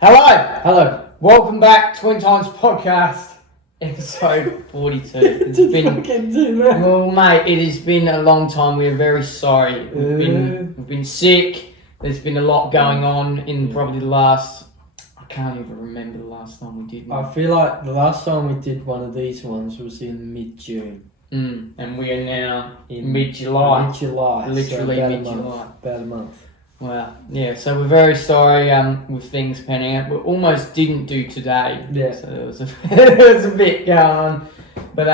Hello! Hello. Welcome back, Twin Times Podcast, episode 42. It's been, well, mate, it has been a long time. We're very sorry. We've been sick. There's been a lot going on in probably the last, I can't even remember the last time we did one. I feel like the last time we did one of these ones was in mid-June. And we are now in mid-July. Literally so mid-July. About a month. Wow. Yeah, so we're very sorry with things panning out. We almost didn't do today. Yeah. So there was a bit going on. But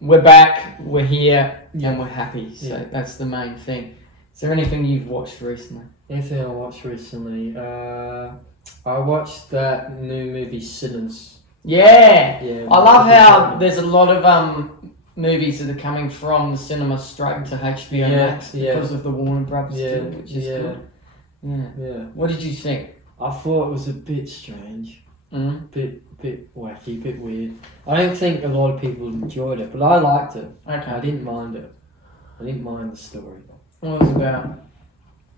we're back, we're here, and we're happy. So that's the main thing. Is there anything you've watched recently? Anything I watched recently? I watched that new movie, Sinners. Yeah. I love how show. there's a lot of movies that are coming from the cinema straight to HBO Max because of the Warner Brothers deal, which is good. Yeah. What did you think? I thought it was a bit strange. Bit wacky, bit weird. I don't think a lot of people enjoyed it, but I liked it. Okay. I didn't mind it. I didn't mind the story. What was it about?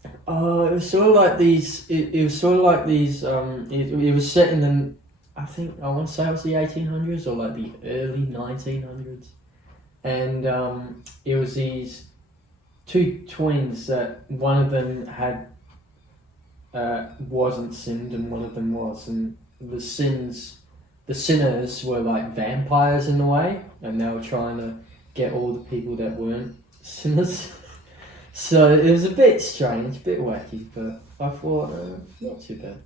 It was sort of like these. It was sort of like these. It was set in the. I want to say it was the 1800s or like the early 1900s, and it was these two twins that one of them had wasn't sinned and one of them was, and the sinners were like vampires in a way, and they were trying to get all the people that weren't sinners. So it was a bit strange, a bit wacky, but I thought not too bad.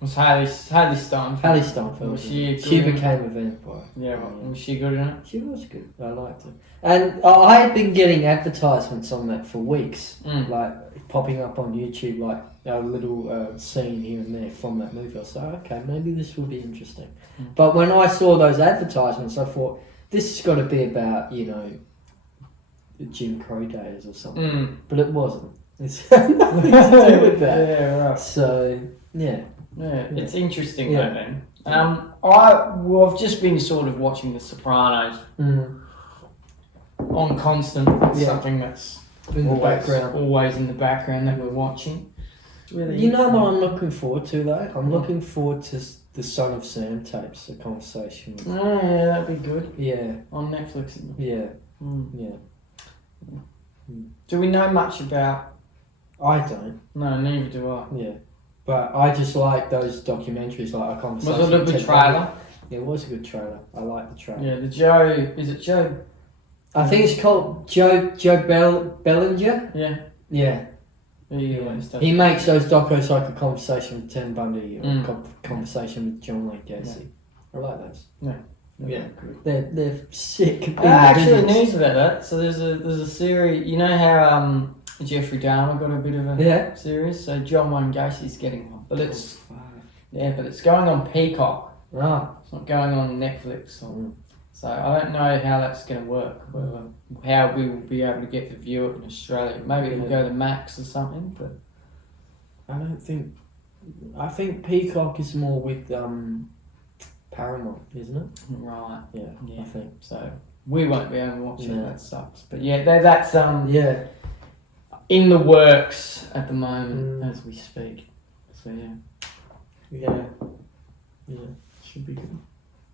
Was Hayley Steinfeld? Hayley Steinfeld. Was she became a vampire. Yeah, was she good in it? She was good. I liked her. And I had been getting advertisements on that for weeks, like popping up on YouTube, like a little scene here and there from that movie. I was like, okay, maybe this will be interesting. But when I saw those advertisements, I thought, this has got to be about, the Jim Crow days or something. But it wasn't. It's had nothing to do with that. Yeah, right. So, yeah. Yeah, it's interesting though, man. I've just been sort of watching The Sopranos on constant. It's something that's in the background. Always in the background that we're watching. Really, you know what I'm looking forward to though? I'm looking forward to the Son of Sam tapes, the conversation. Oh yeah, that'd be good. Yeah. On Netflix. Yeah. Yeah. Do we know much about? I don't. No, neither do I. Yeah. But I just like those documentaries, like A Conversation. Was it a good trailer? Yeah, it was a good trailer. I like the trailer. Yeah, the Joe... Is it Joe? I think it's called Joe Bellinger. Yeah. Yeah. He makes those docos like A Conversation with Ted Bundy or Conversation with John Wayne Gacy. I like those. Yeah. They're sick. I actually news about that. So there's a series... You know how... Jeffrey Dahmer got a bit of a series, so John Wayne Gacy's getting one, but it's going on Peacock. It's not going on Netflix. So I don't know how that's going to work. How we will be able to get to view it in Australia. Maybe it'll go to Max or something, but I don't think. I think Peacock is more with Paramount, isn't it? Right. Yeah. I think so. We won't be able to watch it. That sucks. But that's in the works at the moment as we speak. So yeah, should be good.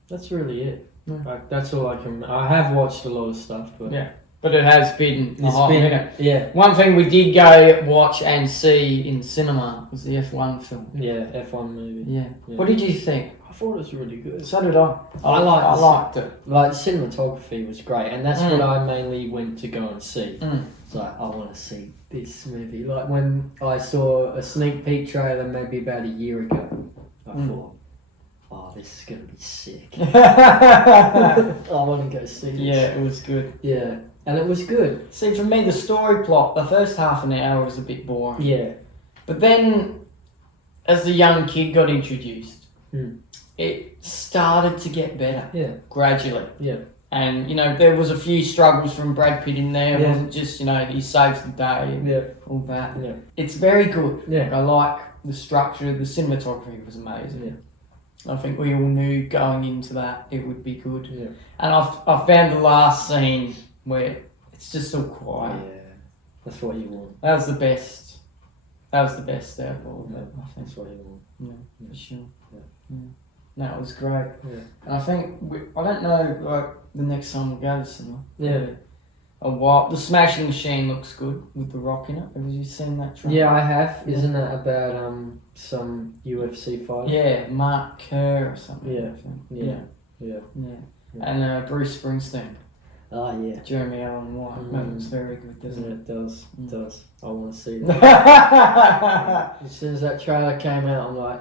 That's really it. Like, that's all I can. I have watched a lot of stuff, but but it has been a hot minute. Yeah. One thing we did go watch and see in cinema was the F1 film. Yeah, F1 movie. Yeah. What did you think? I thought it was really good. So did I. I liked it. Like, cinematography was great, and that's what I mainly went to go and see. It's like, I want to see this movie. Like, when I saw a sneak peek trailer maybe about a year ago, I thought, oh, this is going to be sick. I want to go see this. Yeah, it was good. Yeah, and it was good. See, for me, the story plot, the first half an hour was a bit boring. Yeah. But then, as the young kid got introduced, it started to get better. Yeah. Gradually. Yeah. And, there was a few struggles from Brad Pitt in there. It wasn't just, he saves the day and all that. Yeah. It's very good. Yeah. I like the structure. The cinematography was amazing. Yeah. I think we all knew going into that it would be good. Yeah. And I found the last scene where it's just so quiet. Yeah. That's what you want. That was the best That was the best out of all of it, I think. That's what you want. Yeah, for sure. Yeah. No, it was great. Yeah. And I think, I don't know, like, the next time we'll go to cinema. Yeah. A while. The Smashing Machine looks good with The Rock in it. Have you seen that trailer? Yeah, I have. Isn't that about some UFC fighter? Yeah, Mark Kerr or something. Yeah. I think. Yeah. Yeah. Yeah. And Bruce Springsteen. Oh, yeah. Jeremy Allen White. That looks very good, doesn't Yeah, it? it does. It does. I want to see that. As soon as that trailer came out, I'm like,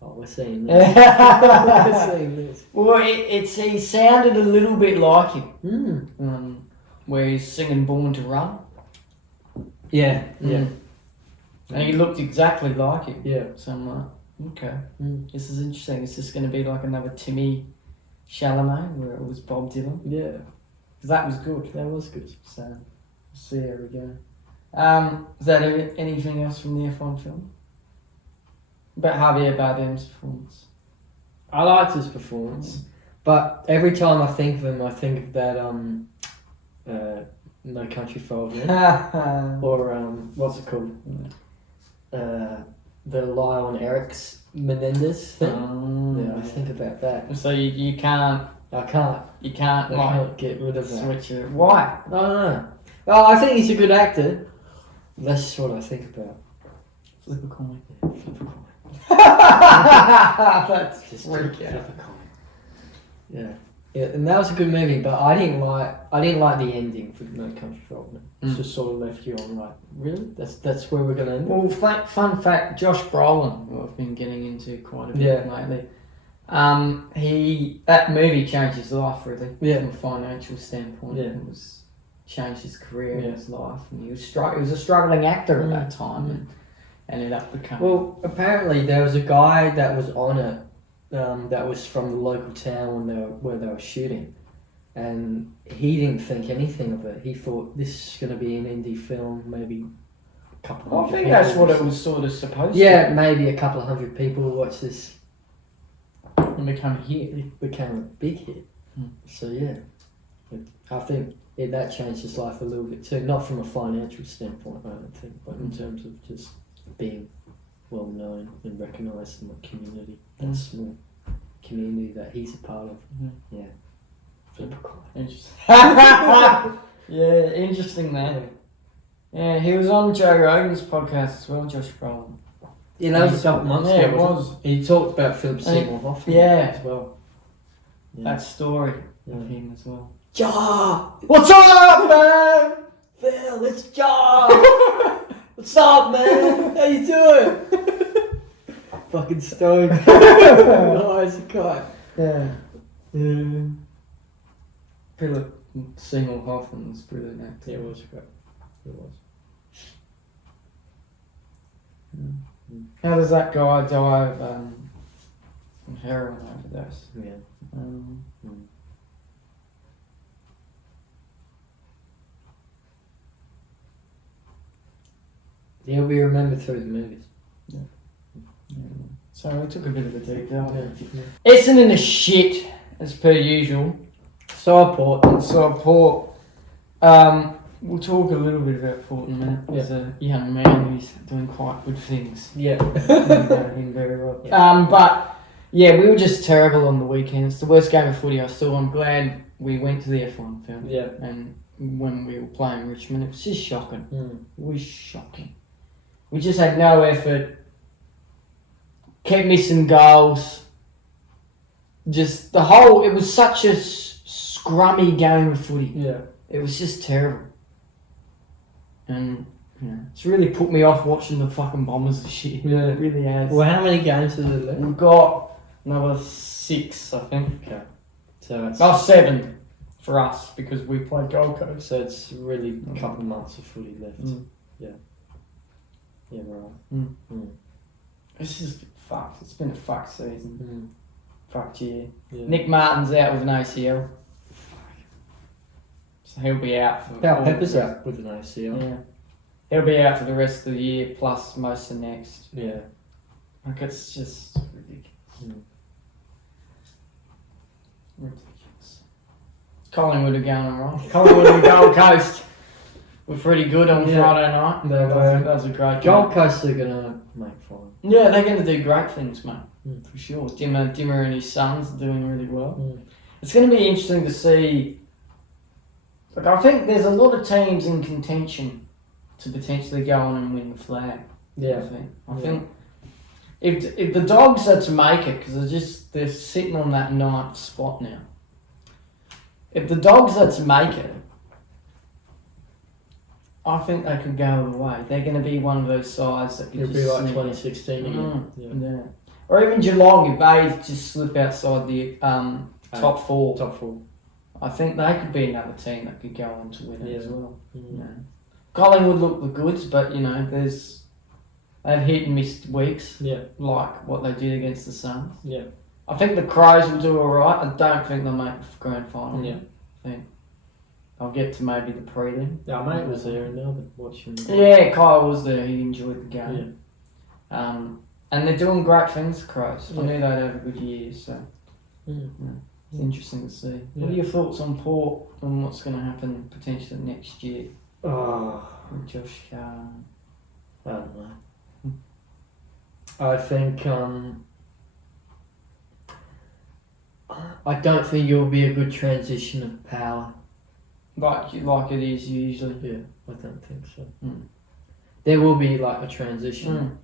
oh, we're seeing this. We're seeing this. Well, he sounded a little bit like him. Where he's singing Born to Run. Yeah. Yeah. And he looked exactly like him. Yeah. So I'm like, okay, this is interesting. Is this going to be like another Timmy Chalamet where it was Bob Dylan? Yeah. Because that was good. That was good. So, we'll see how we go. Is that anything else from the F1 film? About Javier Bardem's performance. I liked his performance, but every time I think of him, I think of that No Country for Old Men, or what's it called? The Lyle and Eric's Menendez thing. Yeah, I think about that. So you can't. I can't. You can't. I can't get rid of that. Switch it. Why? I don't know. Well, I think he's a good actor. That's just what I think about. Flip a coin. Flip a coin. That's Just freak flip out. a coin. Yeah. Yeah, and that was a good movie, but I didn't like the ending for No Country for Old Men. It's just sort of left you on like, really? That's where we're gonna end. Well, fun fact: Josh Brolin, who I've been getting into quite a bit lately. That movie changed his life really from a financial standpoint. Yeah. It was changed his career and his life, and he was a struggling actor at that time, and ended up becoming. Well, apparently there was a guy that was on it. That was from the local town where they were shooting, and he didn't think anything of it. He thought this is going to be an indie film, maybe a couple of I think that's what it was sort of supposed to. Yeah, maybe a couple of hundred people will watch this. And become a hit. It became a big hit. So yeah, I think that changed his life a little bit too. Not from a financial standpoint, I don't think, but in terms of just being well known and recognised in the community, that small community that he's a part of. Yeah. Flip a coin. Interesting. Yeah, interesting man. Yeah, he was on Joe Rogan's podcast as well, Josh Brolin. Yeah, that was a couple months ago. Yeah, it was. He talked about Philip Seymour Hoffman as well. Yeah. That story of him as well. Ja! What's up, man? Phil, it's Ja! What's up, man? How you doing? Fucking stoned. Oh, as a guy. Yeah. Philip Seymour Hoffman was brilliant actor. Yeah, it was great. It was. How does that guy die of heroin overdose? Yeah. He'll be remembered through the movies. Yeah. So we took a bit of a deep dive. Essendon is shit, as per usual. So Port. We'll talk a little bit about Port in a minute. There's a young man who's doing quite good things. Yeah. Him very well. But yeah, we were just terrible on the weekend. It's the worst game of footy I saw. I'm glad we went to the F1 film. Yeah. And when we were playing Richmond, it was just shocking. It was shocking. We just had no effort. Kept missing goals. Just the whole. It was such a scrummy game of footy. Yeah. It was just terrible. And it's really put me off watching the fucking Bombers this year. Yeah. It really has. Well, how many games is it left? We've got another 6, I think. Okay. So it's 7 for us because we played Gold Coast. So it's really a couple of months of footy left. Yeah. Yeah, right. It's just fucked. It's been a fucked season. Fucked year. Yeah. Nick Martin's out with an ACL. So he'll be out for... Pepper's out with an ACL. Yeah. He'll be out for the rest of the year, plus most of next. Yeah. Like, it's just ridiculous. Ridiculous. Collingwood are going alright. Collingwood and Gold Coast. were pretty good on Friday night. That was a great game. Gold Coast are gonna make fine. Yeah, they're going to do great things, mate. For sure. Dimmer and his sons are doing really well. It's going to be interesting to see. Like, I think there's a lot of teams in contention to potentially go on and win the flag. Yeah. I think if the Dogs are to make it, because they're sitting on that 9th spot now. If the Dogs are to make it, I think they could go all the way. They're going to be one of those sides that could It'll be like 2016 again. Yeah. Or even Geelong, if they just slip outside the top 4. Top 4. I think they could be another team that could go on to win it as well. Collingwood look the goods, but they've hit and missed weeks. Yeah. Like what they did against the Suns. Yeah. I think the Crows will do alright. I don't think they'll make the grand final. Yeah. I think I'll get to maybe the prelim. Our mate was there in Melbourne watching. Yeah, Kyle was there. He enjoyed the game. Yeah. And they're doing great things, the Crows. I knew they'd have a good year, so it's interesting to see. What are your thoughts on Port and what's going to happen potentially next year with Josh Carr? I don't know. I think I don't think it'll be a good transition of power. Like it is usually. Yeah, I don't think so. There will be like a transition,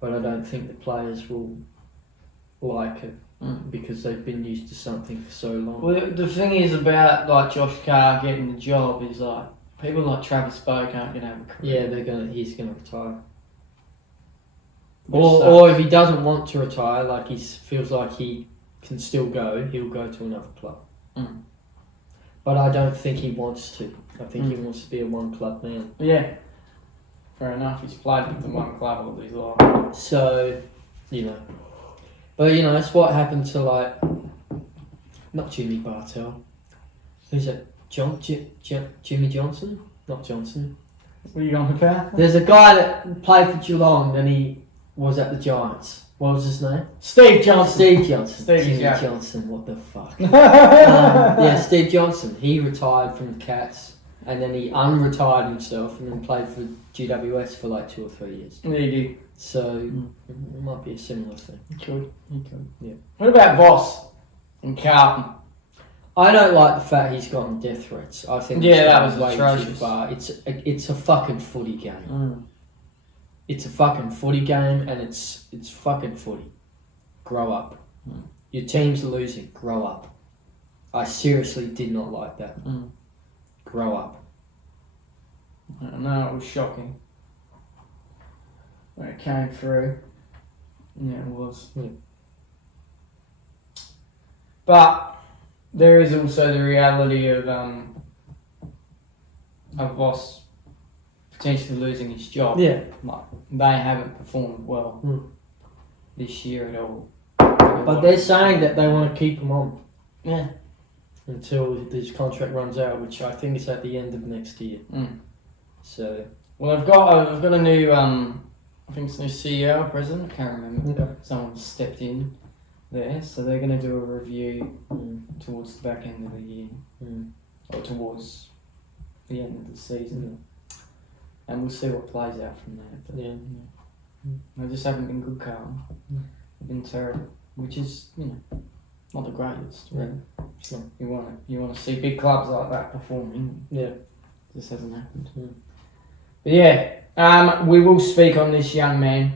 but I don't think the players will like it because they've been used to something for so long. Well, the thing is about like Josh Carr getting the job is like people like Travis Boak aren't going to have a career. Yeah, he's going to retire. Or if he doesn't want to retire, like he feels like he can still go, he'll go to another club. But I don't think he wants to. I think he wants to be a one-club man. Yeah. Fair enough. He's played with the one club all his life. So, But, it's what happened to, like, not Jimmy Bartell. Who's that? Jimmy Johnson? Not Johnson. What are you on about? There's a guy that played for Geelong and he was at the Giants. What was his name? Steve Johnson. Steve Johnson. Jimmy Johnson, what the fuck? Steve Johnson. He retired from the Cats and then he unretired himself and then played for GWS for like 2 or 3 years. Yeah, he did. So, it might be a similar thing. He could. Yeah. What about Voss and Carlton? I don't like the fact he's gotten death threats. I think that was way atrocious. too far. It's a fucking footy game. It's a fucking footy game and it's fucking footy. Grow up. Your team's losing. Grow up. I seriously did not like that. Grow up. No, it was shocking when it came through. Yeah, it was. But there is also the reality of Voss potentially losing his job. Yeah. Like, they haven't performed well this year at all. But they're saying that they want to keep him on. Yeah. Until his contract runs out, which I think is at the end of next year. So. Well, I've got a new I think it's a new CEO, president. I can't remember. Okay. Someone stepped in there, so they're going to do a review towards the back end of the year, or towards the end of the season, and we'll see what plays out from there. But, they just haven't been good, Carl. They've been terrible, which is not the greatest. Really. So You want to see big clubs like that performing. Yeah. This hasn't happened. But yeah, we will speak on this young man.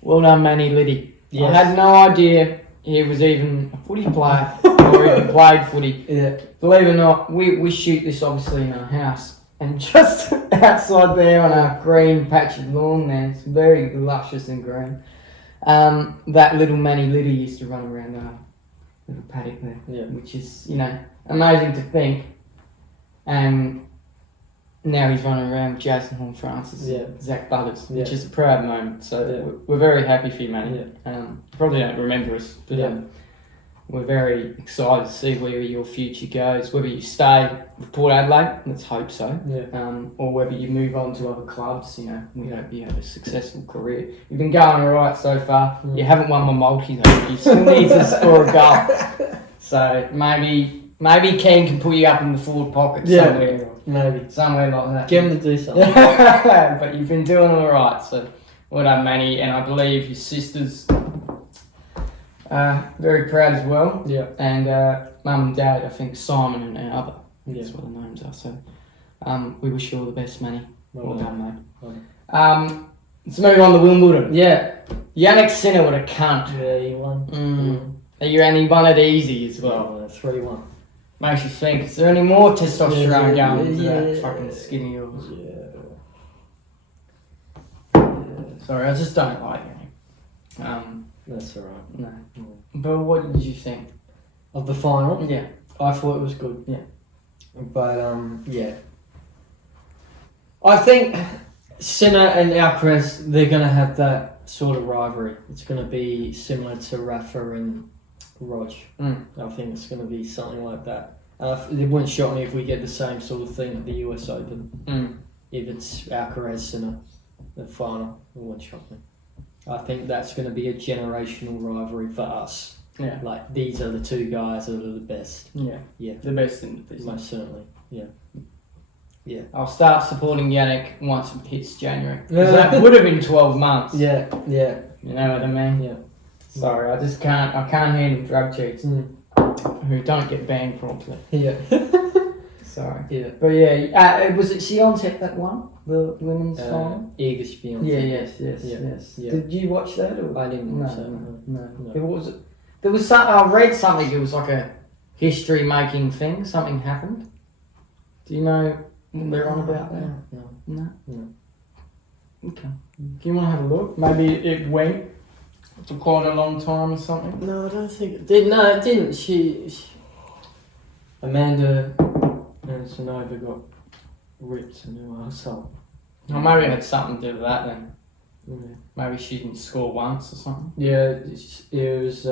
Well done, Manni Liddy. Yes. I had no idea he was even a footy player or even played footy. Yeah. Believe it or not, we shoot this obviously in our house. And just outside there on our green patch of lawn there, it's very luscious and green. That little Manni Liddy used to run around our little paddock there, which is, amazing to think. And now he's running around with Jason Horne-Francis, Zach Buggers, which is a proud moment. So we're very happy for you, Manny. Probably don't remember us, but we're very excited to see where your future goes. Whether you stay with Port Adelaide, let's hope so, or whether you move on to other clubs. We hope you have a successful career. You've been going all right so far. You haven't won my multi though. You still need to score a goal. So maybe Maybe Keane can pull you up in the forward pocket maybe. somewhere like that. Get him to do something. But you've been doing all right, so well done, Manny. And I believe your sister's very proud as well. Yeah. And mum and dad, I think Simon and Albert. Yeah. That's what the names are. So we wish you all the best, Manny. Well done, mate. Well Let's move on to Wimbledon. Yeah. Yannick Sinner with a cunt. Yeah, he won. And he won it easy as well. 3-1. Makes you think, is there any more testosterone going into yeah. that fucking skinny yours? Yeah. Sorry, I just don't like it. That's alright. No. But what did you think? Of the final? Yeah. I thought it was good. Yeah. But, yeah. I think Sinner and Alcaraz, they're going to have that sort of rivalry. It's going to be similar to Rafa and Rog. I think it's going to be something like that. It wouldn't shock me if we get the same sort of thing at the US Open. If it's Alcaraz Sinner, the final, it wouldn't shock me. I think that's going to be a generational rivalry for us. Yeah. Like, these are the two guys that are the best. Yeah. Yeah. The best in the business. Most certainly. Yeah. Yeah. I'll start supporting Yannick once it hits January. 'Cause that would have been 12 months. Yeah. Yeah. You know what I mean? Yeah. Sorry, I can't handle drug cheats who don't get banned properly. Yeah. Sorry. Yeah. But yeah, was it Siontech that won the women's final? Igor's fiance. Yes. Yeah. Did you watch that? Or? I didn't watch that. No. It was. There was some. I read something. It was like a history-making thing. Something happened. Do you know what they're on about that? No. Okay. Do you want to have a look? Maybe it went for quite a long time or something. No, I don't think it did. No, it didn't. She Amanda Sonova got ripped a new arsehole. Or maybe it had something to do with that then. Yeah. Maybe she didn't score once or something. Yeah, it was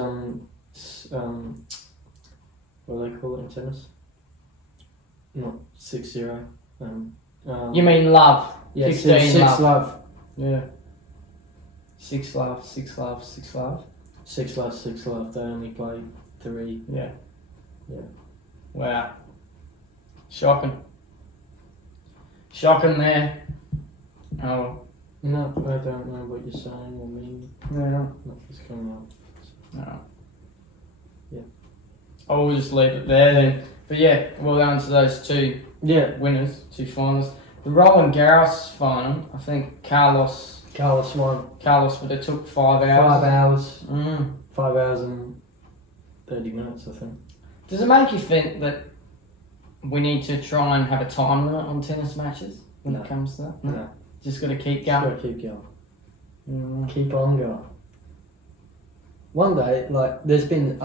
what do they call it in tennis? Not 6-0. You mean love? Yeah, 15 six love. love. Yeah. 6 love. 6 love. 6 love. 6 love, 6 love. They only played 3. Yeah. Yeah. Wow. Shocking. Shocking there. Oh. No, I don't know what you're saying or mean. Yeah. Nothing's coming up. No. Yeah. I'll just leave it there then. But yeah, well done to those two winners, 2 finalists. The Roland Garros final, I think Carlos won. But it took 5 hours. 5 hours. 5 5 hours and 30 minutes, I think. Does it make you think that we need to try and have a time limit on tennis matches when it comes to that? No. Just got to keep going. Just gotta keep going. Keep on going. One day, like, I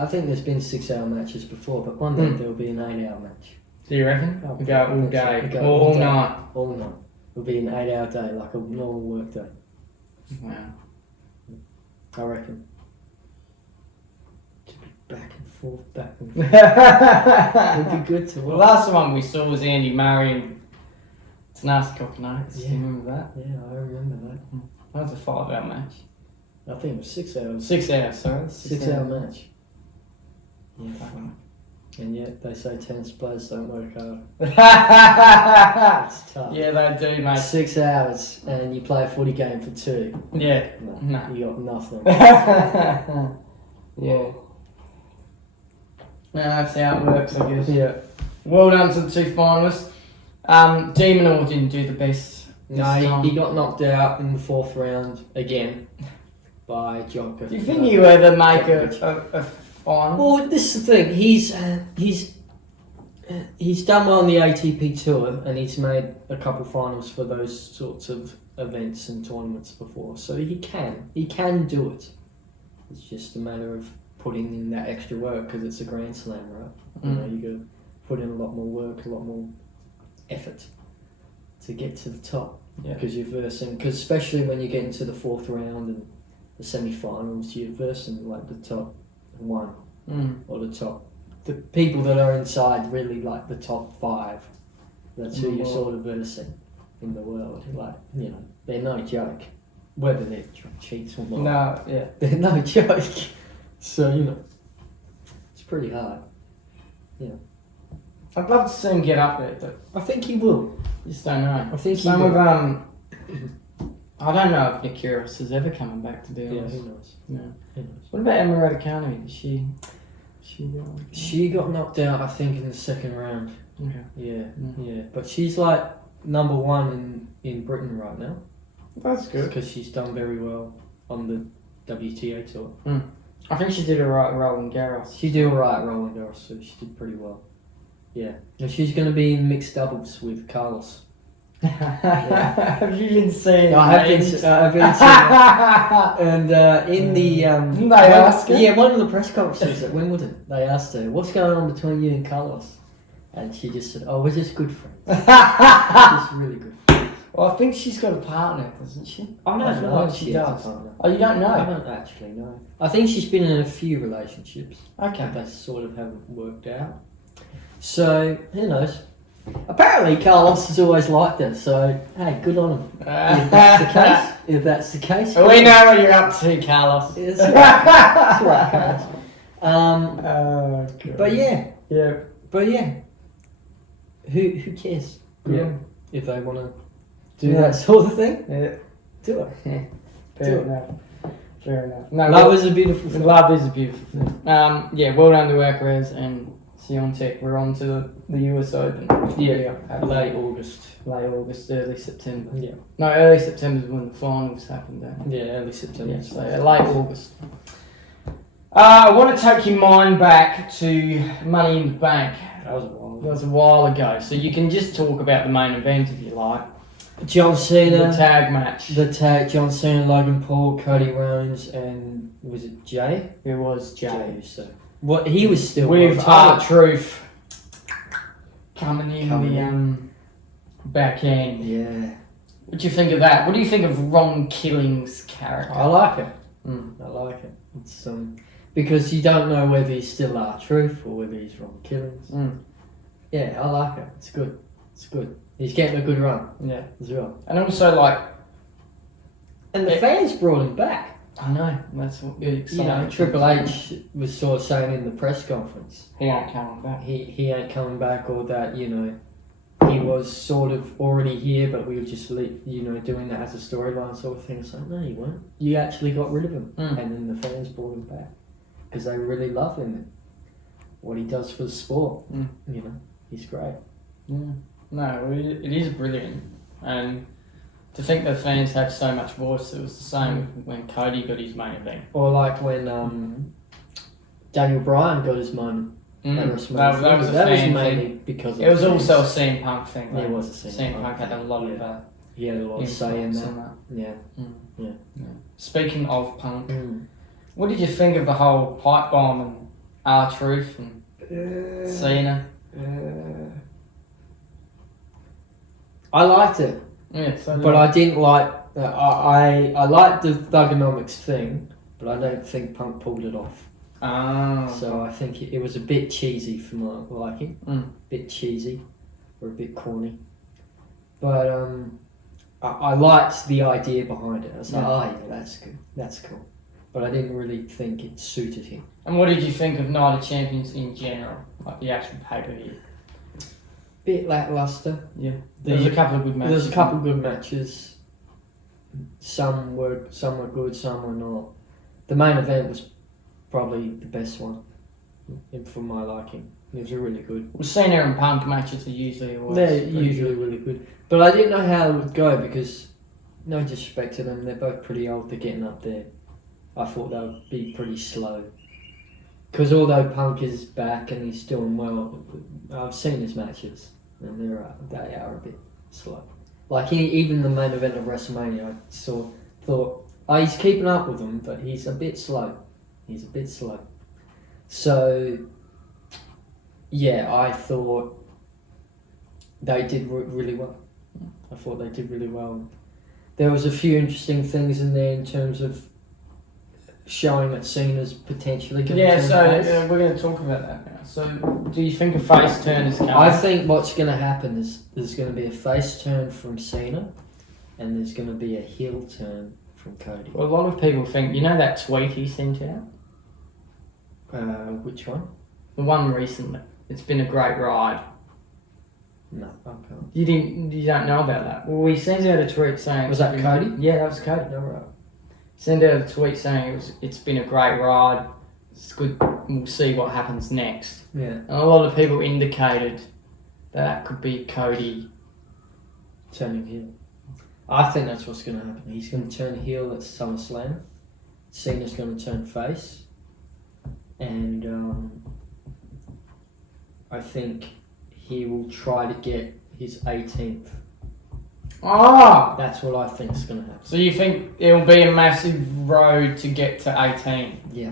think there's been 6-hour matches before, but one day there'll be an 8-hour match. Do you reckon? We'll go all day, all night. All night. It'll be an 8-hour day, like a normal work day. Wow. I reckon. To be back and forth. It'd be good to The watch. last one we saw was Andy Murray and Tanasi Kokonakis. Yeah. Do you remember that? Yeah, I remember that. That was a 5-hour match. I think it was 6 hours. 6 hours, sorry. 6-hour match. Yeah, Fucking. and yet they say tennis players don't work hard. Yeah, It's tough. they do, mate. 6 hours and you play a footy game for 2. Yeah. No. You got nothing. Yeah. No, that's how it works, I guess. Yeah. Well done to the 2 finalists. Demonor didn't do the best. No, he got knocked out in the 4th round again by Djokovic. Do you think you ever make a final? Well, this is the thing. He's done well on the ATP tour, and he's made a couple finals for those sorts of events and tournaments before. So he can do it. It's just a matter of putting in that extra work because it's a Grand Slam, right? You know, you got to put in a lot more work, a lot more effort to get to the top. Yeah. Because you're versing, because especially when you get into the 4th round and the semi-finals, you're versing like the top 1 or the top. The people that are inside really like the top 5. That's who you're sort of versing in the world. Like, you know, they're no joke. Whether they're cheats or not. No, yeah. They're no joke. So, you know, it's pretty hard. Yeah. I'd love to see him get up there, but I think he will. just don't know. I think Same he with will. I don't know if Nick Kyrgios is ever coming back, to be Yeah, honest. who knows? Yeah. Who knows? What about Emma Raducanu? Is She got knocked out, I think, in the second round. Okay. Yeah, Mm. yeah. But she's like number one in Britain right now. That's good. Because she's done very well on the WTA tour. I think she did a right Roland Garros. She did alright Roland Garros, so she did pretty well. Yeah. And she's going to be in mixed doubles with Carlos. Have you been seeing? I've been seeing that. And in the Didn't they ask her? Yeah, one of the press conferences at Wimbledon, they asked her, "What's going on between you and Carlos?" And she just said, "Oh, we're just good friends. Just really good friends." Well, I think she's got a partner, doesn't she? I don't know if she has a does. partner. Oh, you don't know? I don't actually know. I think she's been in a few relationships. Okay. They sort of haven't worked out. So, who knows? Apparently, Carlos has always liked her, so, hey, good on him. If that's the case. We know what you're up to, Carlos. That's right. That's right, Carlos. Oh, God. But Yeah. Who cares? Good Yeah. on 'em. If they want to do Yeah. that sort of thing, Yeah. do it. Fair enough. Fair enough. No, Love is a beautiful thing. Love is a beautiful thing. Yeah, well done to Alcaraz and Siontek. We're on to the US Open. Yeah, Late late August. August, early September. Yeah. No, early September is when the finals happened. Yeah, early September. Yeah, so late August. I want to take your mind back to Money in the Bank. That was a while That was a while ago, so you can just talk about the main event if you like. John Cena. The tag match. The tag, John Cena, Logan Paul, Cody Rhodes, and was it Jay? It was Jay. So what he was still With R-Truth coming in Coming the back end. Yeah. What do you think of that? What do you think of Ron Killing's character? I like it. Mm. I like it. It's because you don't know whether he's still R-Truth or whether he's Ron Killings. Mm. Yeah, I like it. It's good. It's good. He's getting a good run Yeah. as well. And also, like, And the fans brought him back. I know, that's what really exciting. You know, Triple H was sort of saying in the press conference, He ain't coming back. he ain't coming back, or that, you know, he was sort of already here, but we were just, you know, doing that as a storyline sort of thing. It's like, no, you weren't. You actually got rid of him. Mm. And then the fans brought him back because they really love him and what he does for the sport. Mm. You know, he's great. Yeah. No, it is brilliant. And to think that fans have so much voice, it was the same when Cody got his main event. Or like when Daniel Bryan got his moment. At WrestleMania. That was a that was fan mainly thing. because of It was fans. also a CM Punk thing. Yeah, it though. was a CM Punk had a lot of he had a lot of say in influence that. on that. Yeah. Mm. Yeah. Speaking of Punk, Mm. what did you think of the whole pipe bomb and R-Truth and Cena? I liked it, Yeah, so but I didn't like. I liked the Thugonomics thing, but I don't think Punk pulled it off. So I think it was a bit cheesy for my liking. Bit cheesy, or a bit corny. But I liked the idea behind it. I was like, oh yeah, that's good, that's cool. But I didn't really think it suited him. And what did you think of Night of Champions in general, like the actual pay-per-view? Bit lackluster. Yeah, there was a couple of good matches. There's a couple of good matches. Some were good, some were not. The main event was probably the best one, for my liking. It was really good. Well, Cena and Punk matches are usually always They're pretty usually really good. But I didn't know how it would go because, no disrespect to them, they're both pretty old. They're getting up there. I thought they would be pretty slow. Because although Punk is back and he's doing well, I've seen his matches and they are a bit slow. Like even the main event of WrestleMania, I thought, oh, he's keeping up with them, but he's a bit slow. So, yeah, I thought they did really well. There was a few interesting things in there in terms of showing that Cena's potentially going to turn face. We're going to talk about that now. So, do you think a face turn is coming? I think what's going to happen is there's going to be a face turn from Cena and there's going to be a heel turn from Cody. Well, a lot of people think, you know that tweet he sent out? Which one? The one recently. It's been a great ride. No, I can't. You don't know about that. Well, he sends out a tweet saying... Was that Cody? Yeah, that was Cody. No, right. Send out a tweet saying it's been a great ride. It's good. We'll see what happens next. Yeah. And a lot of people indicated that could be Cody turning heel. I think that's what's going to happen. He's going to turn heel at SummerSlam. Cena's going to turn face. And I think he will try to get his 18th. Ah! That's what I think is going to happen. So you think it'll be a massive road to get to 18? Yeah.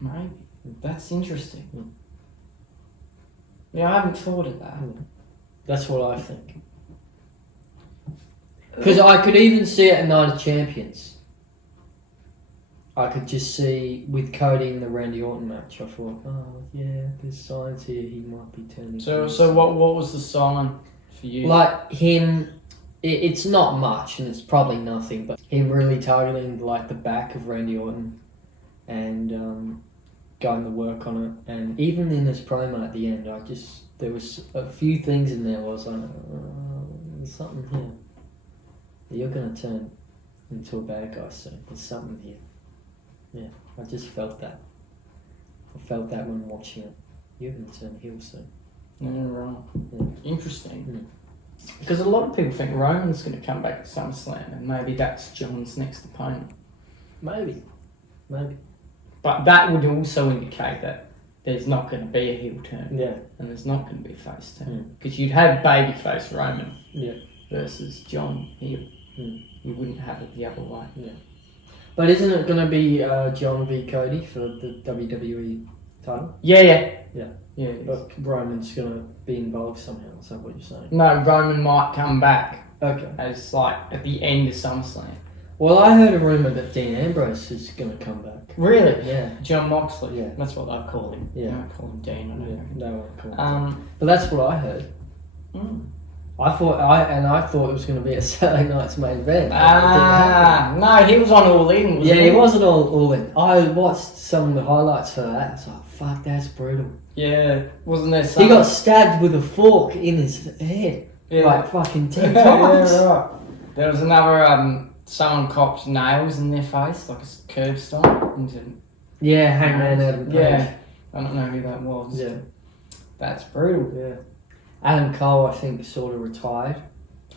Maybe. That's interesting. Yeah, I haven't thought of that. That's what I think. Because I could even see it at Night of Champions. I could just see with Cody in the Randy Orton match. I thought, oh yeah, there's signs here. He might be turning. So what was the sign for you? Like him, it's not much, and it's probably nothing. But him really targeting like the back of Randy Orton, and going to work on it. And even in his promo at the end, there was a few things in there where I was like, there's something here. You're gonna turn into a bad guy soon. There's something here. Yeah, I just felt that. I felt that when watching it. You're going to turn heel soon. Yeah, right. Yeah. Interesting. Because a lot of people think Roman's going to come back at SummerSlam, and maybe that's John's next opponent. Maybe. But that would also indicate that there's not going to be a heel turn. Yeah. And there's not going to be a face turn. Because you'd have babyface Roman versus John heel. You wouldn't have it the other way. Yeah. But isn't it going to be John v Cody for the WWE title? Yeah. But Roman's going to be involved somehow. Is that what you're saying? No, Roman might come back. Okay. As like at the end of SummerSlam. Well, I heard a rumour that Dean Ambrose is going to come back. Really? Yeah. John Moxley. Yeah. That's what I call him. Yeah. They don't call him Dean. Yeah. No one calls him. But that's what I heard. I thought it was going to be a Saturday night's main event. No, he was on All In. He wasn't all in. I watched some of the highlights for that. It's like, fuck, that's brutal. Yeah, wasn't there? He got stabbed with a fork in his head, like fucking 10 times. Yeah, right. There was another. Someone copped nails in their face, like a curb stomp into. Yeah, Hangman Adam Page. Yeah, I don't know who that was. Yeah, that's brutal. Yeah. Adam Cole, I think, sort of retired.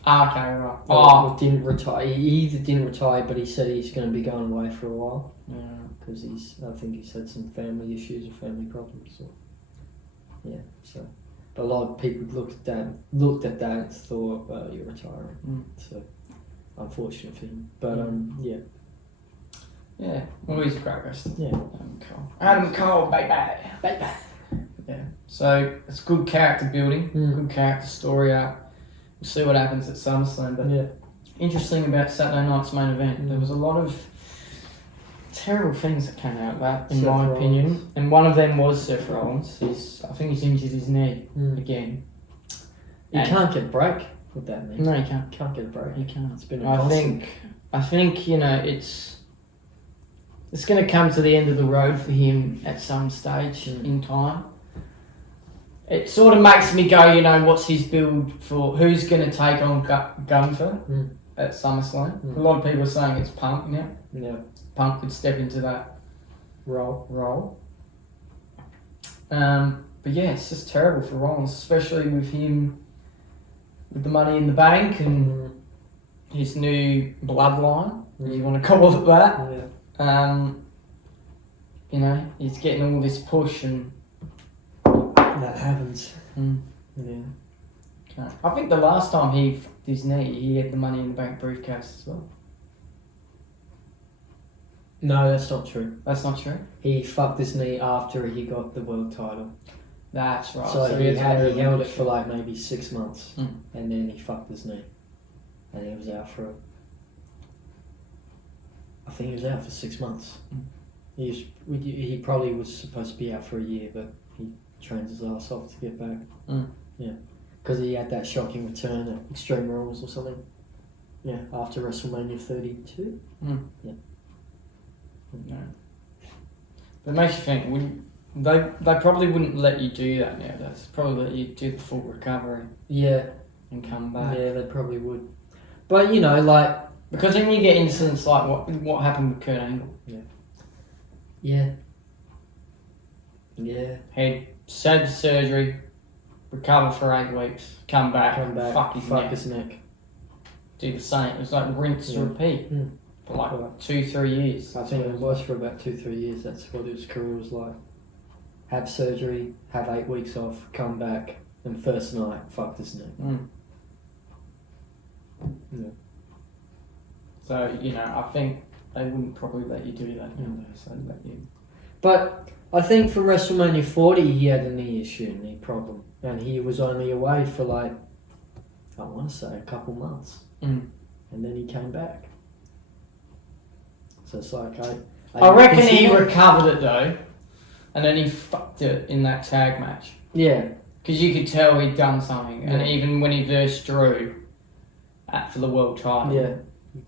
Okay, right. Didn't retire. He either didn't retire, but he said he's going to be going away for a while. Yeah. Because I think he's had some family issues or family problems. So. Yeah. So, but a lot of people looked at that and thought, well, you're retiring. So, unfortunate for him. But yeah. Yeah. Well, he's a great wrestler. Yeah. Adam Cole, baby. Yeah. So it's good character building, good character story arc. We'll see what happens at SummerSlam. But interesting about Saturday night's main event, there was a lot of terrible things that came out of that, in my opinion. And one of them was Seth Rollins. I think he's injured his knee again. You can't get a break with that knee. No, you can't. Can't get a break. You can't. It's been I think it's going to come to the end of the road for him at some stage in time. It sort of makes me go, what's his build for? Who's going to take on Gunther at SummerSlam? A lot of people are saying it's Punk now. Yeah. Punk could step into that role. But yeah, it's just terrible for Rollins, especially with him with the Money in the Bank and his new bloodline, if you want to call it that. Yeah. He's getting all this push and that happens. Yeah. Okay. I think the last time he fucked his knee, he had the Money in the Bank briefcase as well. No, that's not true. That's not true? He fucked his knee after he got the world title. That's right. So he held it for like maybe 6 months, and then he fucked his knee, and he was out for. I think he was out for 6 months. He probably was supposed to be out for a year, but he trained his ass off to get back. Yeah, because he had that shocking return at Extreme Rules or something. Yeah, after WrestleMania 32. Yeah. But it makes you think, They probably wouldn't let you do that nowadays. Probably let you do the full recovery. Yeah. And come back. Yeah, they probably would. But, you know, like... Because then you get incidents like what happened with Kurt Angle. Yeah. Yeah. Yeah. Had had surgery, recover for 8 weeks, come back, fuck his neck. Do the same. It was like rinse and repeat for like 2-3 years. I think it was for about 2-3 years. That's what his career was like. Have surgery, have 8 weeks off, come back, and first night, fucked his neck. Yeah. So, you know, I think they wouldn't probably let you do that nowadays. They'd let you. But I think for WrestleMania 40, he had a knee problem. And he was only away for like, I want to say a couple months. And then he came back. So it's like, I reckon he recovered it though. And then he fucked it in that tag match. Yeah. Because you could tell he'd done something. Yeah. And even when he versed Drew for the world title. Yeah. You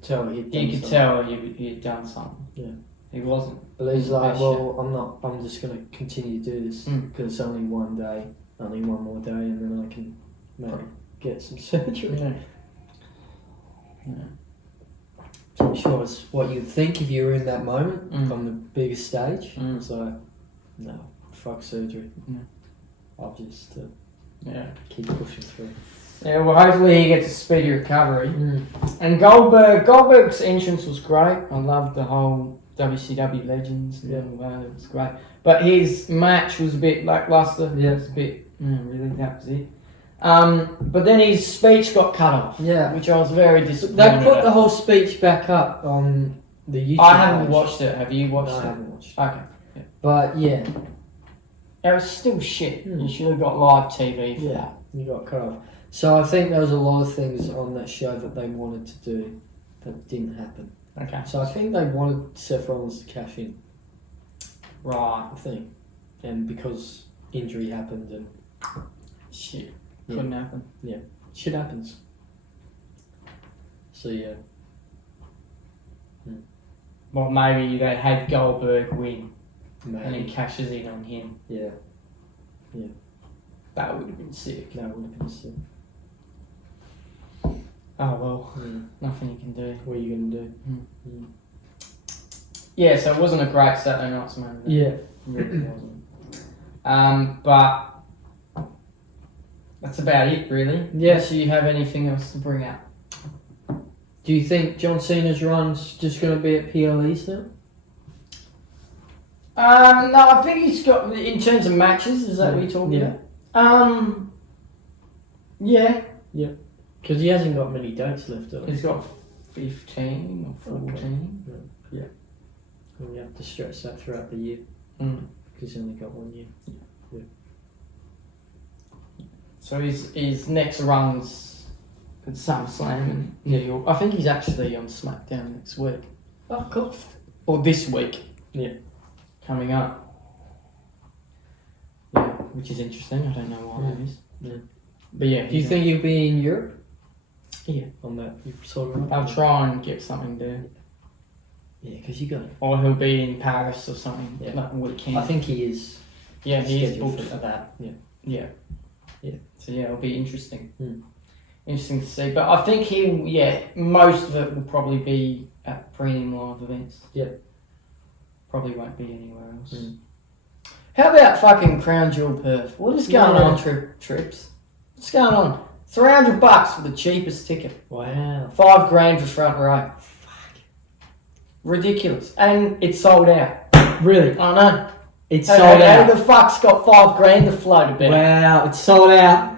could tell he had done something. Yeah. He wasn't. But he's like, well, I'm just going to continue to do this because it's only one day, only one more day, and then I can maybe get some surgery. Yeah. So I'm sure it's what you'd think if you were in that moment on the biggest stage. So, no, fuck surgery. I'll just keep pushing through. Yeah, well, hopefully he gets a speedy recovery. And Goldberg's entrance was great. I loved the whole WCW Legends and all that. It was great. But his match was a bit lackluster. Yeah, it was a bit, really, that was it. But then his speech got cut off. Yeah. Which I was very disappointed. They put the whole speech back up on the YouTube I haven't watched it. Have you watched it? No, I haven't watched it. Okay. Yeah. But, yeah. It was still shit. You should have got live TV for that. You got cut off. So I think there was a lot of things on that show that they wanted to do that didn't happen. Okay. So I think they wanted Seth Rollins to cash in. Right. I think. And because injury happened and... Shit. Couldn't happen. Yeah. Shit happens. So yeah. Well, maybe they had Goldberg win. Maybe. And he cashes in on him. Yeah. Yeah. That would have been sick. That would have been sick. Oh well, nothing you can do. What are you going to do? Yeah, so it wasn't a great Saturday night's moment. Yeah. It really wasn't. But that's about it, really. Yeah. Unless you have anything else to bring up. Do you think John Cena's run's just going to be at PLEs now? No, I think he's got, in terms of matches, is that what you're talking about? Yeah. Yeah. Because he hasn't got many dates left, though. He's got 15 or 14. Okay. Yeah. And you have to stretch that throughout the year. Because he's only got 1 year. Yeah. So his next run's at SummerSlam in New York. I think he's actually on SmackDown next week. Oh, cool. Or this week. Yeah. Coming up. Yeah, which is interesting. I don't know why that is. Yeah. But yeah. Do you think he'll be in Europe? Yeah. On that sort of... I'll try and get something there. Yeah, because you got it. Or he'll be in Paris or something. Yeah. Like a weekend. I think he is. Yeah, he is booked for that. Yeah. Yeah. Yeah. So yeah, it'll be interesting. Interesting to see. But I think most of it will probably be at premium live events. Yeah. Probably won't be anywhere else. How about fucking Crown Jewel Perth? What is going on, Trips? What's going on? $300 for the cheapest ticket. Wow. $5,000 for front row. Fuck. Ridiculous. And it's sold out. Really? I know. It's sold out. Who the fuck's got $5,000 to float a bit? Wow, it's sold out.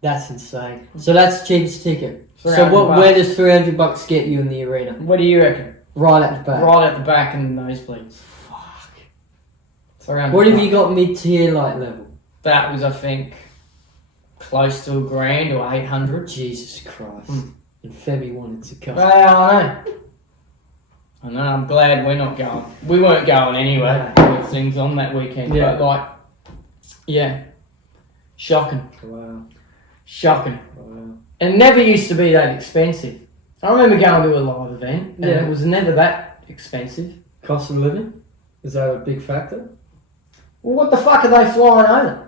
That's insane. So that's the cheapest ticket. So $300. where does $300 get you in the arena? What do you reckon? Right at the back. Right at the back and the nosebleeds. Fuck. $300. What have you got mid-tier like level? That was, I think, close to $1,000 or 800. Jesus Christ. And Febby wanted to come. Well, I know. I'm glad we're not going. We weren't going anyway. With things on that weekend. Yeah. But shocking. Wow. Shocking. Wow. And it never used to be that expensive. I remember going to a live event and it was never that expensive. Cost of living? Is that a big factor? Well, what the fuck are they flying over?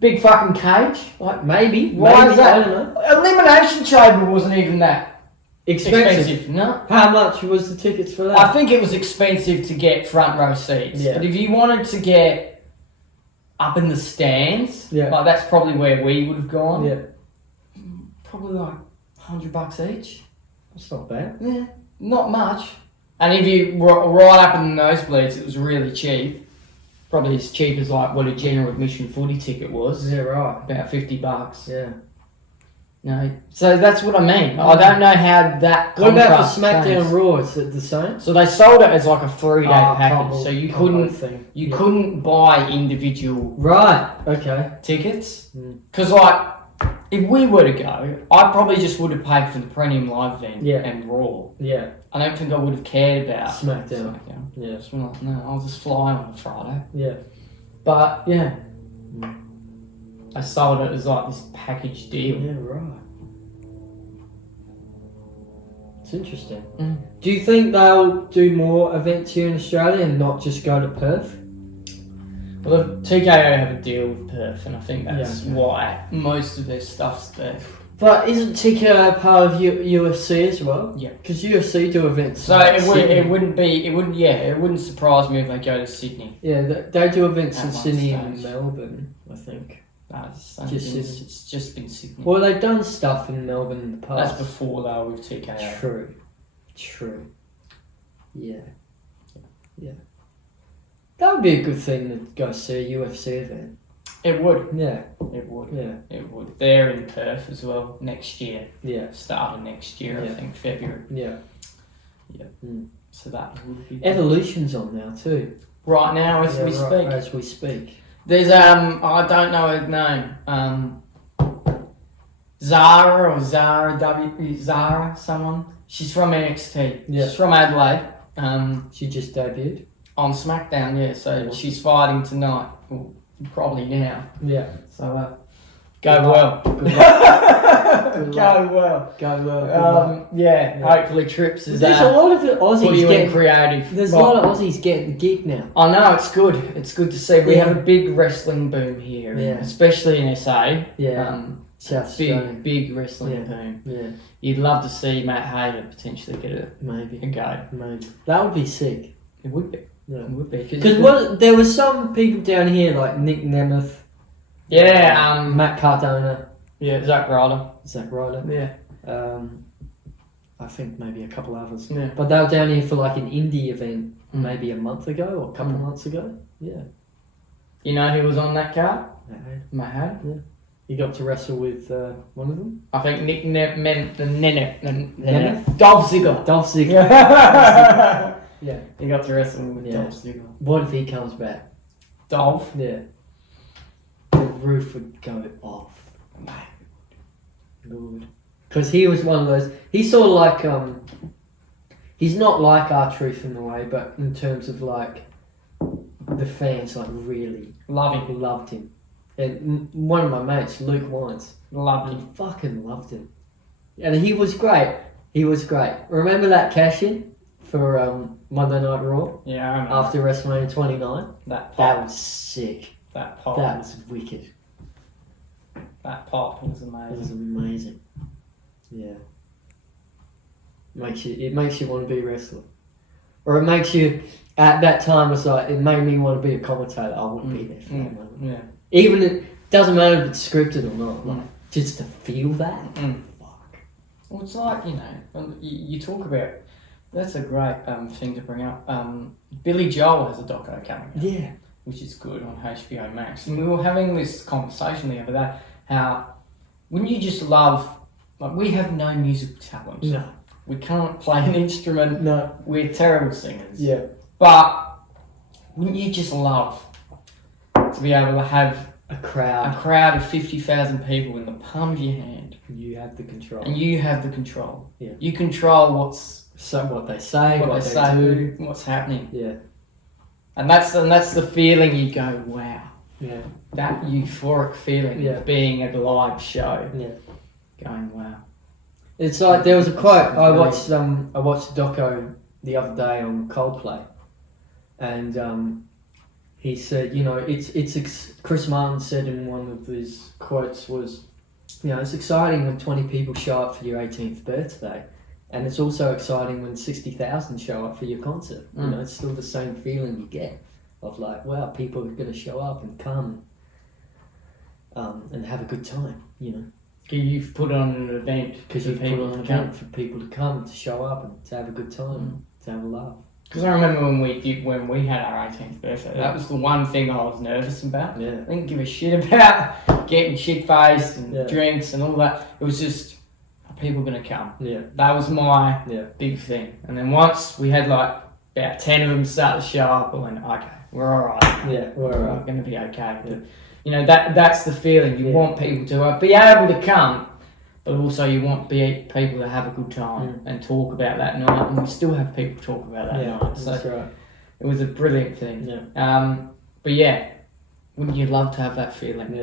Big fucking cage? Like, maybe. Why is that? I don't know. Elimination Chamber wasn't even that expensive. No. How much was the tickets for that? I think it was expensive to get front row seats. Yeah. But if you wanted to get up in the stands, like that's probably where we would have gone. Yeah. Probably like $100 each. That's not bad. Yeah, not much. And if you were right up in the nosebleeds, it was really cheap. Probably as cheap as like what a general admission footy ticket was. Yeah, right. About $50. Yeah. No, so that's what I mean. I don't know how that. What about for SmackDown changed. Raw? Is it the same? So they sold it as like a 3-day package. So you couldn't couldn't buy individual Okay. tickets because like if we were to go, I probably just would have paid for the premium live event and Raw. Yeah. I don't think I would have cared about SmackDown. Yeah. Just been like, no, I'll just fly on a Friday. Yeah. But yeah, I sold it as like this package deal. Yeah, right. It's interesting. Do you think they'll do more events here in Australia and not just go to Perth? Well, TKO have a deal with Perth, and I think that's why most of their stuff's there. But isn't TKO part of UFC as well? Yeah. Because UFC do events. So it wouldn't surprise me if they go to Sydney. Yeah, they do events At in one Sydney stage. and Melbourne, I think. No, it's just been Sydney. Well, they've done stuff in Melbourne in the past. That's before they were with TKO. True. Yeah. That would be a good thing to go see a UFC event. It would. Yeah. It would. Yeah. It would. They're in Perth as well next year. Yeah. Start of next year, I think, February. Yeah. Yeah. So that would be... Evolution's on now too. Right now, as we speak. As we speak. There's, I don't know her name. Zara, someone. She's from NXT. Yeah. She's from Adelaide. She just debuted. On SmackDown, yeah. So she's fighting tonight. Well, probably now. Yeah. So, go well. Good luck. Good Go well. Go well. Yeah. Hopefully Trips is There's a lot of Aussies getting creative. There's a lot of Aussies getting the gig now. I know, it's good. It's good to see. We have a big wrestling boom here, especially in SA. Yeah. South Australia. Big wrestling boom. Yeah. You'd love to see Matt Hager potentially get a go. Maybe. That would be sick. It would be. Yeah. It would be. Because there were some people down here like Nick Nemeth. Yeah. Matt Cardona. Yeah, Zack Ryder. Yeah. I think maybe a couple others. Yeah. But they were down here for like an indie event maybe a month ago or a couple months ago. Yeah. You know who was on that card? Matt Hager. Yeah. You got to wrestle with one of them? I think Nick Dolph Ziggler. Dolph Ziggler. Yeah. You got to wrestle with Dolph Ziggler. What if he comes back? Dolph? Yeah. The roof would go off. Good. Because he was one of those... He's sort of like... he's not like R-Truth in a way, but in terms of like... The fans like really... Loved him. And one of my mates, Luke Wines... Loved him. Fucking loved him. And he was great. Remember that cash-in for Monday Night Raw? Yeah, I remember. After WrestleMania 29? That was sick. That pop. That was wicked. That pop was amazing. It was amazing. Yeah. It makes you want to be a wrestler. Or it makes you, at that time, it made me want to be a commentator. I wouldn't be there for that moment. Yeah. Even it doesn't matter if it's scripted or not. Like, just to feel that. Fuck. Well, it's like, you talk about, that's a great thing to bring up. Billy Joel has a doco coming out. Yeah. Which is good on HBO Max. And we were having this conversation the other day, how wouldn't you just love, like we have no musical talent. No. We can't play an instrument. No. We're terrible singers. Yeah. But wouldn't you just love to be able to have a crowd of 50,000 people in the palm of your hand? You have the control. And you have the control. Yeah. You control what they say, what they do, what's happening. Yeah. And that's the feeling you go, wow. Yeah. That euphoric feeling of being at a live show. Yeah. Going, wow. It's like there was a quote I watched a doco the other day on Coldplay, and he said, you know, Chris Martin said in one of his quotes was, you know, it's exciting when 20 people show up for your 18th birthday, and it's also exciting when 60,000 show up for your concert. You know, it's still the same feeling you get of like, wow, people are going to show up and come and have a good time, you know. You've put on an event. Because you've put on an event for people to come, to show up and to have a good time, to have a laugh. Because I remember when we had our 18th birthday, that was the one thing I was nervous about. Yeah. I didn't give a shit about getting shit-faced and drinks and all that. It was just, are people going to come? Yeah. That was my big thing. And then once we had like about 10 of them start to show up, I went, okay, we're all right. Yeah, we're all right. Going to be okay. But, you know, that's the feeling. You want people to be able to come, but also you want people to have a good time and talk about that night. And we still have people talk about that night. So that's right. It was a brilliant thing. Yeah. But yeah, wouldn't you love to have that feeling?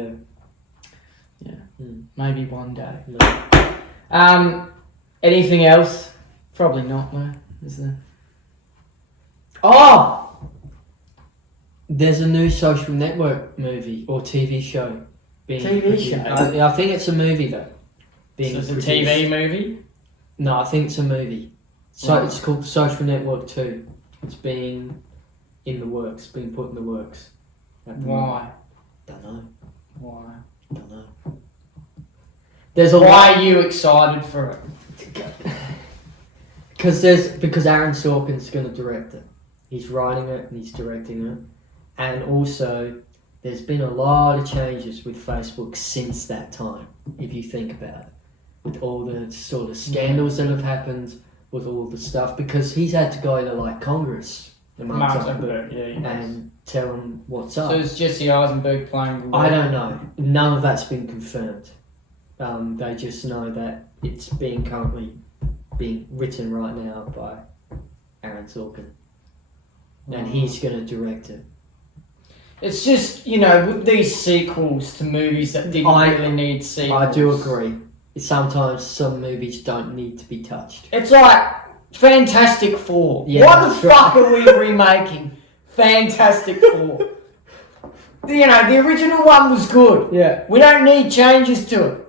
Yeah. Yeah. Maybe one day. No. Anything else? Probably not, no. Is there? Oh! There's a new Social Network movie or TV show being produced. I think it's a movie though. So it's a TV movie? No, I think it's a movie. So it's called Social Network 2. It's being in the works, being put in the works. Why? Don't know. Why? Don't know. Why are you excited for it? Because Aaron Sorkin's going to direct it. He's writing it and he's directing it. And also, there's been a lot of changes with Facebook since that time, if you think about it. With all the sort of scandals that have happened, with all the stuff, because he's had to go to like Congress and tell them what's up. So is Jesse Eisenberg playing? I don't know. None of that's been confirmed. They just know that it's currently being written right now by Aaron Sorkin, and he's going to direct it. It's just, you know, with these sequels to movies that didn't really need sequels. I do agree. Sometimes some movies don't need to be touched. It's like Fantastic Four. Yeah, Why the fuck are we remaking Fantastic Four? You know, the original one was good. Yeah. We don't need changes to it.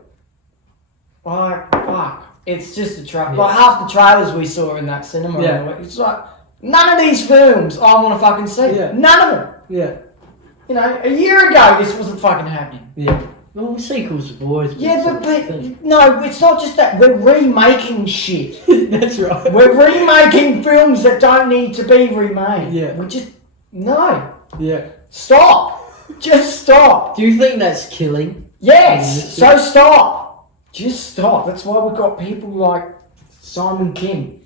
Like, fuck. It's just a trailer. Like half the trailers we saw in that cinema. Yeah. It's like, none of these films I want to fucking see. Yeah. None of them. Yeah. You know, a year ago this wasn't fucking happening. Yeah. Well, sequels have always been. Yeah, but no, it's not just that. We're remaking shit. That's right. We're remaking films that don't need to be remade. Yeah. We just no. Yeah. Stop. Just stop. Do you think that's killing? Yes. So stop. Just stop. That's why we've got people like Simon Kim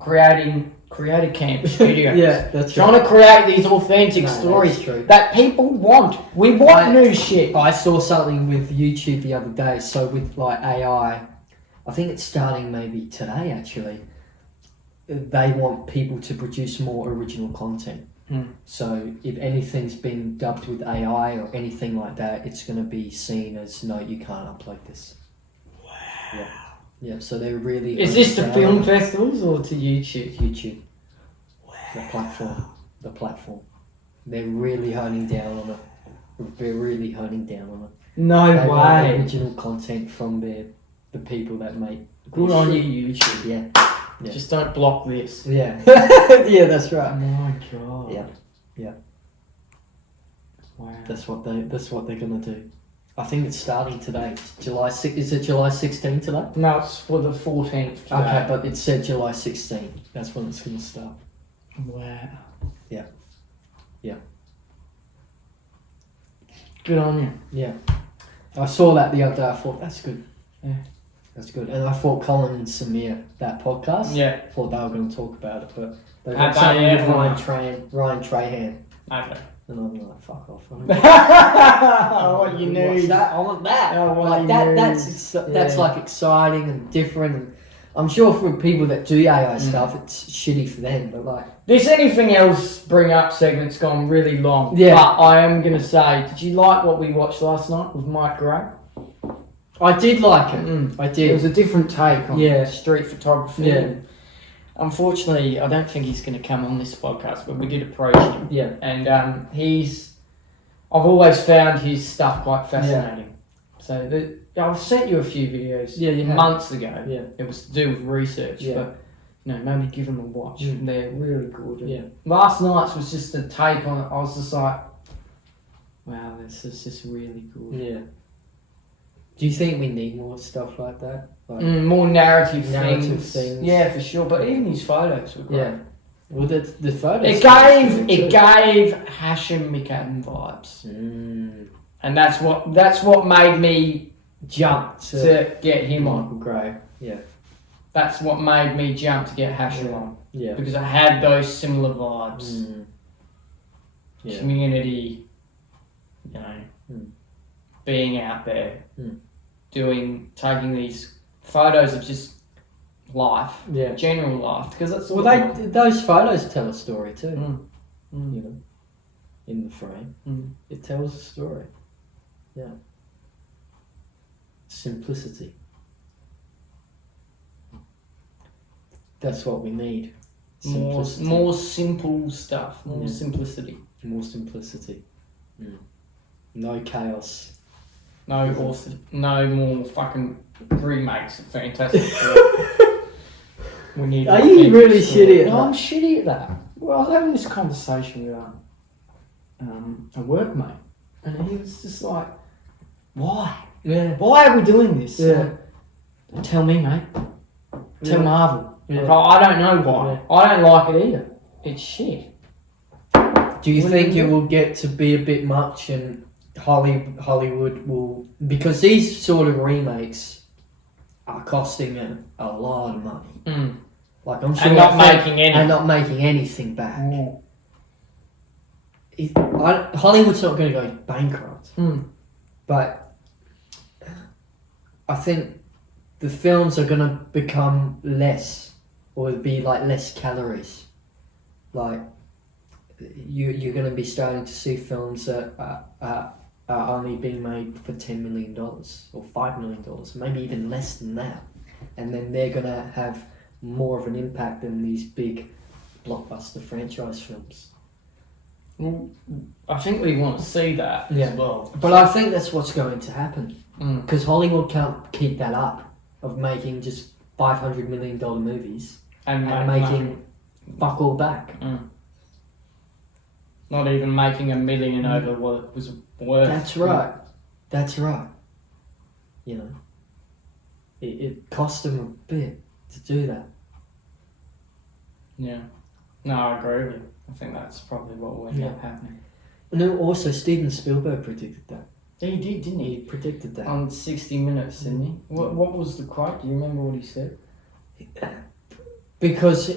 creating Creator Camp Studios. Yeah, that's trying to create these authentic stories that people want. We want new shit. I saw something with YouTube the other day. So with like AI, I think it's starting maybe today actually. They want people to produce more original content. So if anything's been dubbed with AI or anything like that, it's going to be seen as no, you can't upload this. Wow. Yeah. Yeah, so they're really... Is this to film festivals or to YouTube? YouTube. Wow. The platform. They're really honing down on it. They're really honing down on it. No they way. Want original content from the people that make... Good on you, YouTube. Yeah. Just don't block this. Yeah. Yeah, that's right. Oh my god. Yeah. Yeah. Wow. That's what they're gonna do. I think it's starting today. July 6th. Is it July 16th today? No, it's for the 14th today. Okay, but it said July 16th. That's when it's going to start. Wow. Yeah. Yeah. Good on you. Yeah. I saw that the other day. I thought, that's good. Yeah. That's good. And I thought Colin and Samir, that podcast, I thought they were going to talk about it, but they got something with Ryan Trahan. Okay. And I'm like, fuck off. I want you news. I want that. I want like that. That's like exciting and different. And I'm sure for people that do AI stuff, it's shitty for them. But like, this anything else bring up segment's gone really long. Yeah. But I am gonna say, did you like what we watched last night with Mike Gray? I did like it. I did. It was a different take on street photography. Yeah. unfortunately, I don't think he's going to come on this podcast, but we did approach him. Yeah. And I've always found his stuff quite fascinating. So I've sent you a few videos months ago. Yeah. It was to do with research, but nobody give them a watch. They're really good. Yeah. Last night's was just a take on it. I was just like, wow, this is just really good. Yeah. Do you think we need more stuff like that? Like more narrative things. Yeah, for sure. But even his photos were great. Yeah. Well, the photos. It gave Hashim McAdam vibes, and that's what made me jump to get him on. Michael Gray. Yeah. That's what made me jump to get Hashim on. Yeah. Because I had those similar vibes. Yeah. Community, being out there, taking these photos of just life, general life, because that's all. Those photos tell a story too. You know, in the frame, it tells a story. Yeah. Simplicity. That's what we need. More simple stuff. More simplicity. More simplicity. No chaos. No more fucking remakes of Fantastic Four. We need. Are you really shitty at that? No, I'm shitty at that. Well, I was having this conversation with a workmate, and he was just like, "Why? Yeah. Why are we doing this?" Yeah. Tell me, mate. Tell Marvel. Yeah. Like, I don't know why. Yeah. I don't like it either. It's shit. Do you think it will get to be a bit much, and Hollywood will, because these sort of remakes are costing a lot of money. Like I'm sure, and not making anything back. Hollywood's not going to go bankrupt, but I think the films are going to become less, or be like less calories. Like you're going to be starting to see films that are only being made for $10 million or $5 million, maybe even less than that, and then they're going to have more of an impact than these big blockbuster franchise films. Well, I think we want to see that as well. But I think that's what's going to happen, because Hollywood can't keep that up of making just $500 million movies and making fuck all back. Not even making $1 million over what it was worth. That's right. You know, it cost them a bit to do that. Yeah. No, I agree with you. I think that's probably what will end up happening. And then also Steven Spielberg predicted that. He did, didn't he? He predicted that. On 60 Minutes, didn't he? What was the quote? Do you remember what he said? Because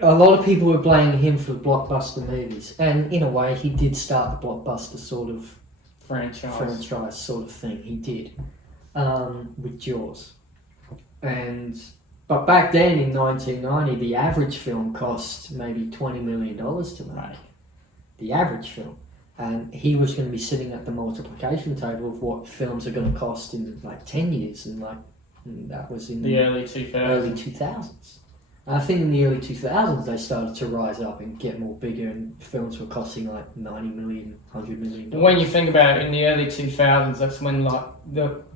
a lot of people were blaming him for blockbuster movies, and in a way he did start the blockbuster sort of franchise sort of thing. He did, with Jaws. But back then in 1990, the average film cost maybe $20 million to make. The average film. And he was going to be sitting at the multiplication table of what films are going to cost in like 10 years, and that was in the early 2000s. I think in the early 2000s they started to rise up and get more bigger, and films were costing like $90 million, $100 million. When you think about it, in the early 2000s, that's when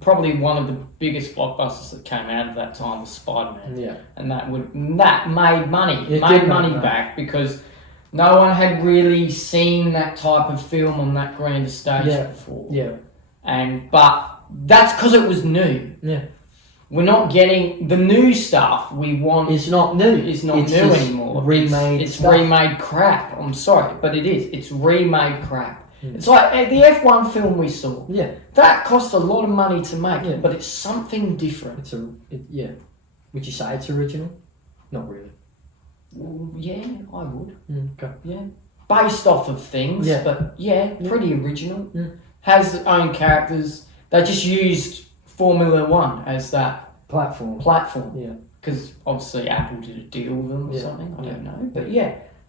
probably one of the biggest blockbusters that came out of that time was Spider-Man. Yeah. And that made money. It made money back because no one had really seen that type of film on that grand stage before. Yeah. But that's because it was new. Yeah. We're not getting the new stuff we want. It's not new. It's not new anymore. It's remade crap. I'm sorry, but it is. It's remade crap. It's like the F1 film we saw. Yeah. That cost a lot of money to make, but it's something different. Would you say it's original? Not really. Well, yeah, I would. Okay. Yeah. Based off of things, but pretty original. Has its own characters. They just used Formula One as that platform. Yeah. Because obviously Apple did a deal with them or something. I don't know. But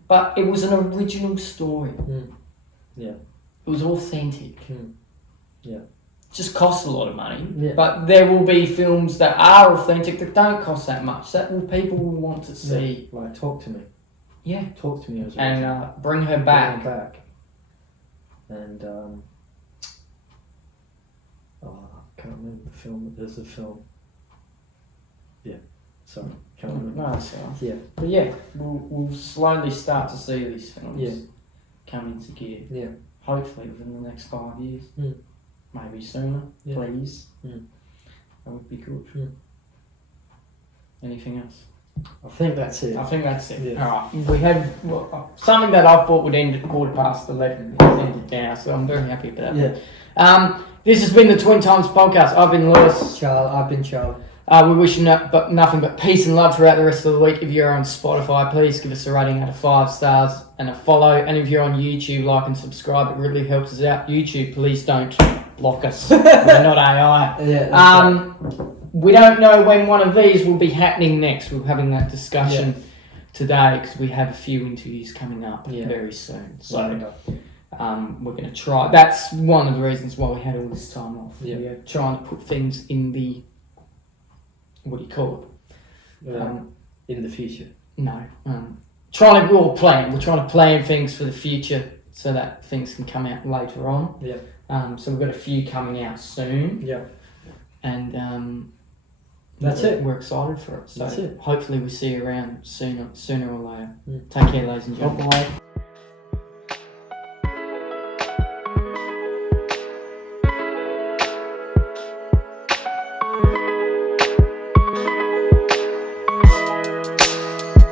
but it was an original story. Yeah. It was authentic. Yeah. just costs a lot of money. Yeah. But there will be films that are authentic that don't cost that much. People will want to see. Yeah. Like, talk to me. Yeah. Talk to me as well. And bring her back. Bring her back. And I can't remember the film. There's a film. Yeah. Sorry. Can't remember. No, sorry. Yeah. But yeah, we'll slowly start to see these films Yeah. come into gear. Yeah. Hopefully within the next 5 years. Mm. Maybe sooner, Yeah. please. Mm. That would be good. Mm. Anything else? I think that's it. I think that's it. Yeah. Alright, we have something that I thought would end at 11:15. It's ended now, so I'm very happy about that. Yeah. This has been the Twin Times Podcast. I've been Lewis. Charlie, I've been Charlie. We wish you nothing but peace and love throughout the rest of the week. If you're on Spotify, please give us a rating out of 5 stars and a follow. And if you're on YouTube, like and subscribe. It really helps us out. YouTube, please don't block us. We're not AI. Yeah. We don't know when one of these will be happening next. We're having that discussion today because we have a few interviews coming up very soon. So we're going to try. That's one of the reasons why we had all this time off. Yeah. We're trying to put things in the... What do you call it? In the future. No. We're trying to plan things for the future so that things can come out later on. Yeah. So we've got a few coming out soon. Yeah. And that's it. We're excited for it. So that's it. Hopefully we see you around sooner or later. Mm. Take care, ladies and gentlemen. Bye.